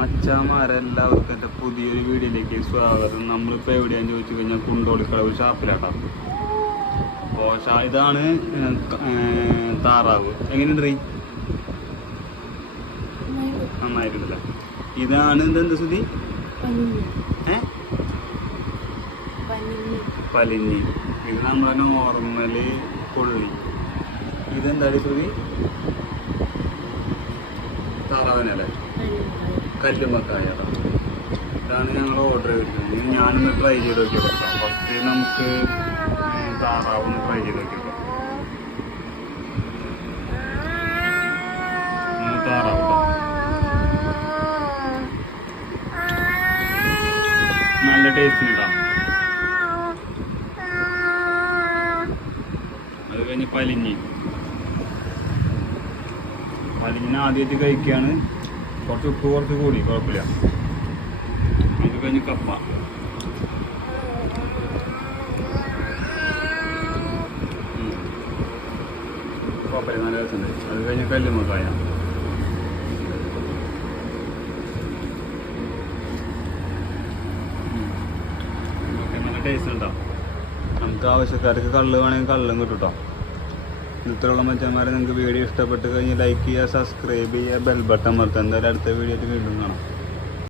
മച്ചാമാരെല്ലാവർക്കും എന്റെ പുതിയൊരു വീഡിയോയിലേക്ക് സ്വാഗതം. നമ്മളിപ്പോൾ എവിടെയാന്ന് ചോദിച്ചു കഴിഞ്ഞാൽ കുണ്ടോളിക്കളവ് ഷാപ്പിലാട്ടോ. അപ്പോൾ ഇതാണ് താറാവ്. എങ്ങനെയുണ്ട് റീ? നന്നായിരുന്നില്ല ഇതാണ് ഇതെന്ത് സുധി? ഏ? പലിഞ്ഞി ഇത് നമ്മുടെ നോർമൽ കൊള്ളി. ഇതെന്താണ് സുധി? താറാവിനല്ലേ? കല്ലുമക്കായ ഇതാണ് ഞങ്ങൾ ഓർഡർ ചെയ്തിരിക്കുന്നത് ഇനി ഞാനൊന്ന് ട്രൈ ചെയ്ത് നോക്കിയത്. ഫസ്റ്റ് നമുക്ക് താറാവ് ട്രൈ ചെയ്ത് നോക്കിയത്. താറാവ് നല്ല ടേസ്റ്റ് ഉണ്ടാവും അത് കഴിഞ്ഞ് പലിഞ്ഞി. പലിഞ്ഞിന് ആദ്യമായിട്ട് കഴിക്കുകയാണ് കുറച്ച് ഉപ്പ് കുറച്ച് കൂടി കുഴപ്പമില്ല. അത് കഴിഞ്ഞ് കപ്പ. കുഴപ്പമില്ല നല്ല രസമുണ്ട്. അത് കഴിഞ്ഞ് ഓക്കെ നല്ല ടേസ്റ്റ് ഉണ്ടാവും നമുക്ക് ആവശ്യക്കാർക്ക് കള്ള് വേണമെങ്കിൽ കള്ളും കിട്ടും കേട്ടോ ഇത്രയുള്ള മച്ചന്മാരെ നിങ്ങൾക്ക് വീഡിയോ ഇഷ്ടപ്പെട്ട് കഴിഞ്ഞാൽ ലൈക്ക് ചെയ്യുക സബ്സ്ക്രൈബ് ചെയ്യുക ബെൽ ബട്ടൺ അമർത്തുക. എന്തായാലും അടുത്ത വീഡിയോ വീണ്ടും കാണാം.